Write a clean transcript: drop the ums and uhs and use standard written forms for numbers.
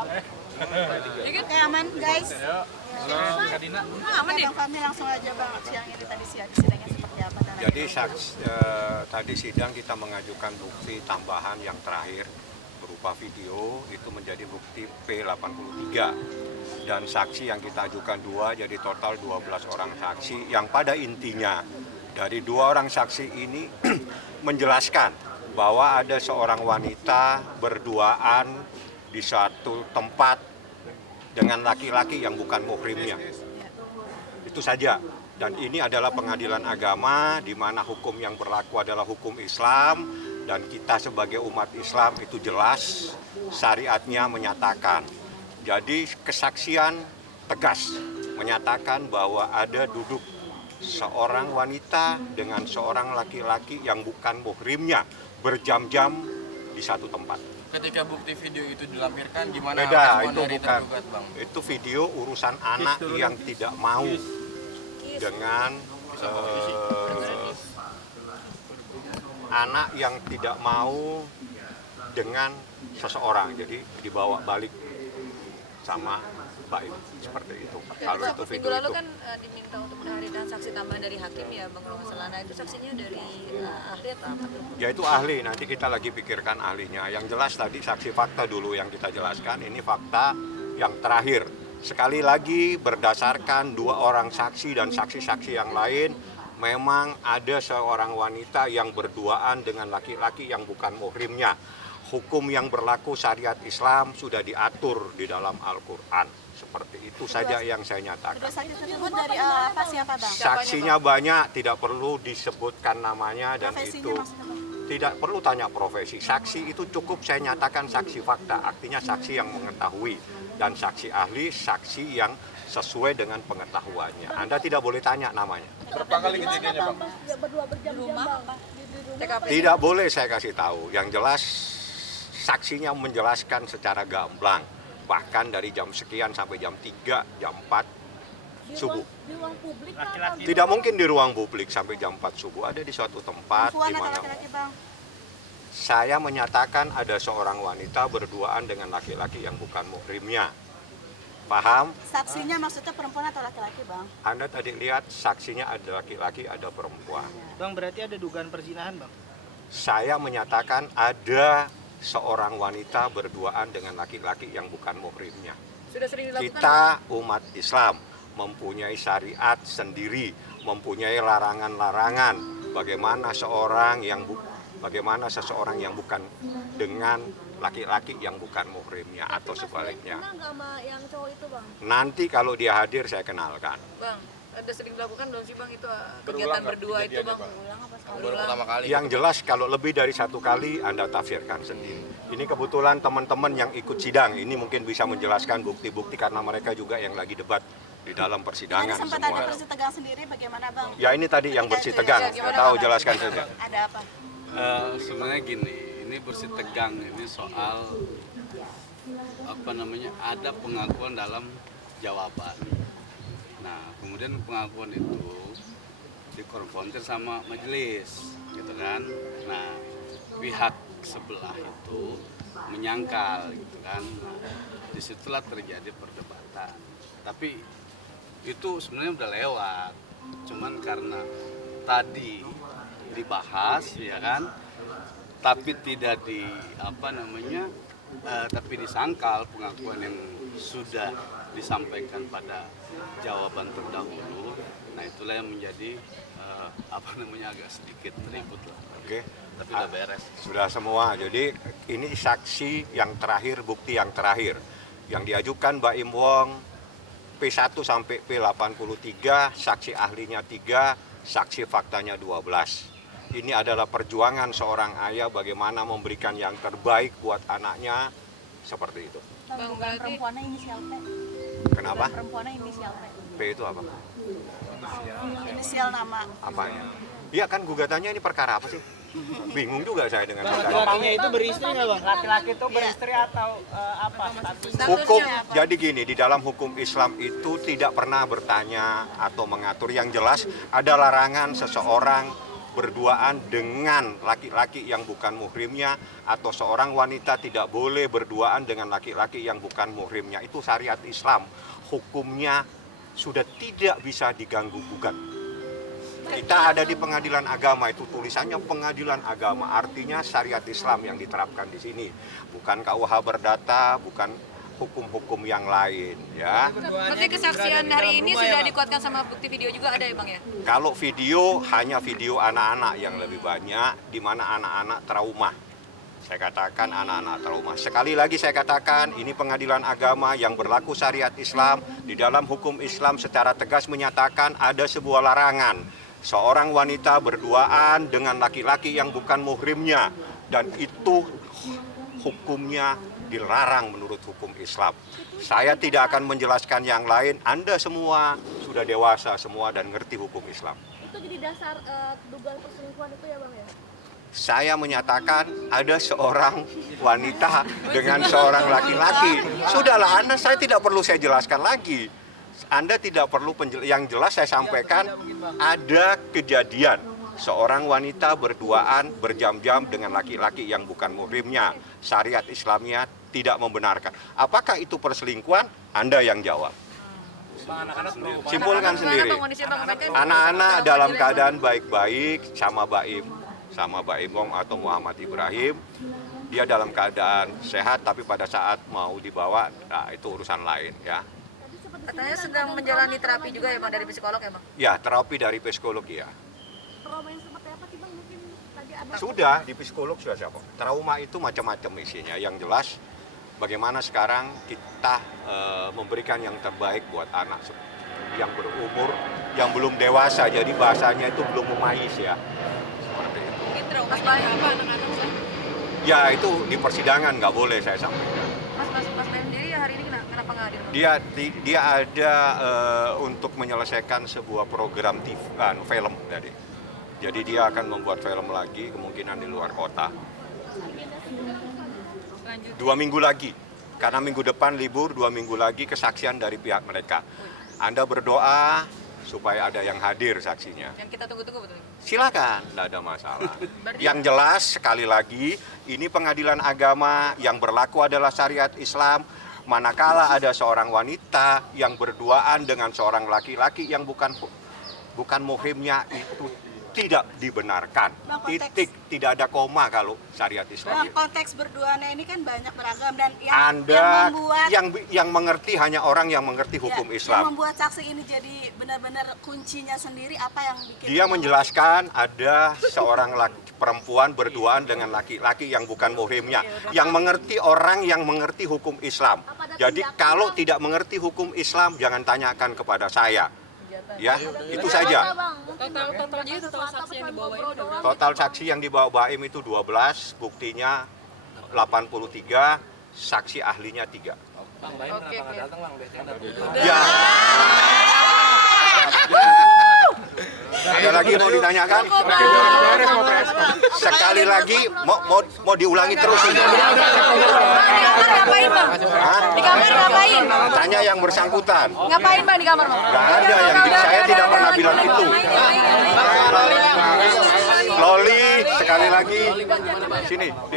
Oke, aman guys. Aman nih. Bang Fahmi langsung aja Bang, siang ini tadi sidangnya seperti apa? Dan Jadi tadi sidang kita mengajukan bukti tambahan yang terakhir berupa video itu menjadi bukti P83 dan saksi yang kita ajukan 2, jadi total 12 orang saksi yang pada intinya dari 2 orang saksi ini menjelaskan bahwa ada seorang wanita berduaan di satu tempat dengan laki-laki yang bukan muhrimnya. Itu saja. Dan ini adalah pengadilan agama di mana hukum yang berlaku adalah hukum Islam dan kita sebagai umat Islam itu jelas syariatnya menyatakan. Jadi kesaksian tegas menyatakan bahwa ada duduk seorang wanita dengan seorang laki-laki yang bukan muhrimnya berjam-jam di satu tempat. Ketika bukti video itu dilampirkan, gimana Beda, respon itu dari bukan. tergugat, Bang? Itu video urusan anak yang tidak mau dengan anak yang tidak mau dengan seseorang, jadi dibawa balik sama baik seperti itu. Kalau itu Minggu video lalu itu kan diminta untuk menghadirkan saksi tambahan dari hakim ya Bang kalau nggak salah. Nah itu saksinya dari ahli atau apa tuh? ya itu ahli, nanti kita lagi pikirkan ahlinya. Yang jelas tadi saksi fakta dulu yang kita jelaskan, ini fakta yang terakhir. Sekali lagi berdasarkan 2 orang saksi dan saksi-saksi yang lain, memang ada seorang wanita yang berduaan dengan laki-laki yang bukan muhrimnya. Hukum yang berlaku syariat Islam sudah diatur di dalam Al-Quran. Seperti itu saja yang saya nyatakan. kedua saksi tersebut dari apa siapa Bang? Saksinya banyak, tidak perlu disebutkan namanya dan Profesinya itu maksudnya Bang? tidak perlu tanya profesi. Saksi itu cukup saya nyatakan saksi fakta, artinya saksi yang mengetahui. Dan saksi ahli, saksi yang sesuai dengan pengetahuannya. Anda tidak boleh tanya namanya. Berapa kali kejadiannya, Bang? Di rumah apa? TKP. Tidak boleh saya kasih tahu. Yang jelas saksinya menjelaskan secara gamblang. Bahkan dari jam sekian sampai jam 3, jam 4 subuh. Di ruang publik Tidak mungkin di ruang publik sampai jam 4 subuh. Ada di suatu tempat Perempuan di atau mana laki-laki Bang? saya menyatakan ada seorang wanita berduaan dengan laki-laki yang bukan muhrimnya. Paham? Saksinya maksudnya perempuan atau laki-laki Bang? Anda tadi lihat saksinya ada laki-laki, ada perempuan. Bang, berarti ada dugaan perzinahan, Bang? Saya menyatakan ada seorang wanita berduaan dengan laki-laki yang bukan muhrimnya. Sudah sering dilakukan. Kita umat Islam mempunyai syariat sendiri, mempunyai larangan-larangan bagaimana seseorang yang bukan dengan laki-laki yang bukan muhrimnya atau sebaliknya. Kenal nggak sama yang cowok itu Bang? Nanti kalau dia hadir saya kenalkan. Bang, ada sering dilakukan belum sih Bang itu kegiatan berdua itu Bang? Baru pertama kali. Yang jelas kalau lebih dari 1 kali Anda tafsirkan sendiri. Ini kebetulan teman-teman yang ikut sidang ini mungkin bisa menjelaskan bukti-bukti karena mereka juga yang lagi debat di dalam Tadi persidangan sempat ada semua. bersih tegang sendiri bagaimana Bang? Ya ini tadi yang bersih tegang. Ya, gimana, Tahu Bang? jelaskan saja. Ada apa? Sebenarnya gini, ini bersih tegang ini soal ada pengakuan dalam jawaban. Nah, kemudian pengakuan itu dikonfrontir sama majelis, gitu kan. Nah, pihak sebelah itu menyangkal, gitu kan. Nah, disitulah terjadi perdebatan. Tapi itu sebenarnya udah lewat, cuman karena tadi dibahas, ya kan, tapi tidak tapi disangkal pengakuan yang sudah disampaikan pada jawaban terdahulu. Nah itulah yang menjadi agak sedikit ribut lah. Oke. Tapi udah beres. Sudah semua. Jadi ini saksi yang terakhir, bukti yang terakhir yang diajukan Mbak Im Wong P1 sampai P83, saksi ahlinya 3, saksi faktanya 12. Ini adalah perjuangan seorang ayah bagaimana memberikan yang terbaik buat anaknya, seperti itu. Bang, bukan perempuannya inisial P. Kenapa? Perempuannya inisial P. P itu apa? Inisial nama. Apanya? Iya kan gugatannya ini perkara apa sih? Bingung juga saya dengan perkara. Laki-lakinya itu beristri nggak, Bang? Laki-laki itu beristri atau apa statusnya? Hukum, jadi gini, di dalam hukum Islam itu tidak pernah bertanya atau mengatur. Yang jelas ada larangan seseorang berduaan dengan laki-laki yang bukan muhrimnya, atau seorang wanita tidak boleh berduaan dengan laki-laki yang bukan muhrimnya. Itu syariat Islam, hukumnya sudah tidak bisa diganggu-gugat. Kita ada di pengadilan agama, itu tulisannya pengadilan agama, artinya syariat Islam yang diterapkan di sini, bukan KUH Berdata, bukan hukum-hukum yang lain, ya. Berarti kesaksian hari ini sudah dikuatkan sama bukti video juga ada ya Bang ya? Kalau video, hanya video anak-anak yang lebih banyak, di mana anak-anak trauma. Saya katakan anak-anak trauma. Sekali lagi saya katakan, ini pengadilan agama yang berlaku syariat Islam. Di dalam hukum Islam secara tegas menyatakan ada sebuah larangan. Seorang wanita berduaan dengan laki-laki yang bukan muhrimnya. Dan itu hukumnya dilarang menurut hukum Islam. Saya tidak akan menjelaskan yang lain. Anda semua sudah dewasa semua dan ngerti hukum Islam. Itu jadi dasar dugaan perselingkuhan itu ya Bang ya? Saya menyatakan ada seorang wanita dengan seorang laki-laki. Sudahlah, Anda, saya tidak perlu saya jelaskan lagi. Anda tidak perlu yang jelas saya sampaikan, ada kejadian seorang wanita berduaan berjam-jam dengan laki-laki yang bukan muhrimnya. Syariat Islamnya tidak membenarkan. Apakah itu perselingkuhan? Anda yang jawab. Simpulkan sendiri. Anak-anak dalam keadaan baik-baik sama Baim Wong atau Muhammad Ibrahim. Dia dalam keadaan sehat, tapi pada saat mau dibawa, nah itu urusan lain, ya. Katanya sedang menjalani terapi juga ya Bang dari psikolog ya Bang? Ya, terapi dari psikolog, ya. Trauma yang seperti apa sih Bang? Mungkin tadi Abang Sudah, di psikolog sudah siapa? Trauma itu macam-macam isinya. Yang jelas, bagaimana sekarang kita memberikan yang terbaik buat anak yang berumur, yang belum dewasa. Jadi bahasanya itu belum memayis, ya. Seperti itu. Mas Baim apa anak-anak? Ya, itu di persidangan nggak boleh saya sampaikan. Mas Baim sendiri ya hari ini kenapa nggak hadir? Dia ada untuk menyelesaikan sebuah program TV, film tadi. Jadi dia akan membuat film lagi, kemungkinan di luar kota. 2 minggu lagi, karena minggu depan libur, 2 minggu lagi kesaksian dari pihak mereka. Anda berdoa supaya ada yang hadir saksinya. Yang kita tunggu-tunggu betul. Silakan, tidak ada masalah. Yang jelas sekali lagi, ini pengadilan agama yang berlaku adalah syariat Islam. Manakala ada seorang wanita yang berduaan dengan seorang laki-laki yang bukan muhrimnya, itu tidak dibenarkan. Bang, Titik, tidak ada koma kalau syariat Islam. Konteks berduanya ini kan banyak beragam dan Anda yang membuat yang mengerti hanya orang yang mengerti hukum yang Islam. membuat saksi ini jadi benar-benar kuncinya sendiri apa yang bikin Dia menjelaskan ada seorang perempuan berduaan dengan laki-laki yang bukan muhrimnya, yang mengerti orang yang mengerti hukum Islam. Jadi kalau tidak mengerti hukum Islam, jangan tanyakan kepada saya. Ya, itu saja. Total saksi yang dibawa Baim itu 12, buktinya 83, saksi ahlinya 3. Bang Baim kenapa nggak datang Bang? Biasanya datang. Ya. Ada lagi mau ditanyakan? Sekali lagi mau diulangi terus ini. Ngapain Bang? Hah? Di kamar ngapain? Tanya yang bersangkutan. Ngapain Bang di kamar Bang? Nggak ada yang saya tidak pernah bilang itu. Loli, sekali lagi. Sini.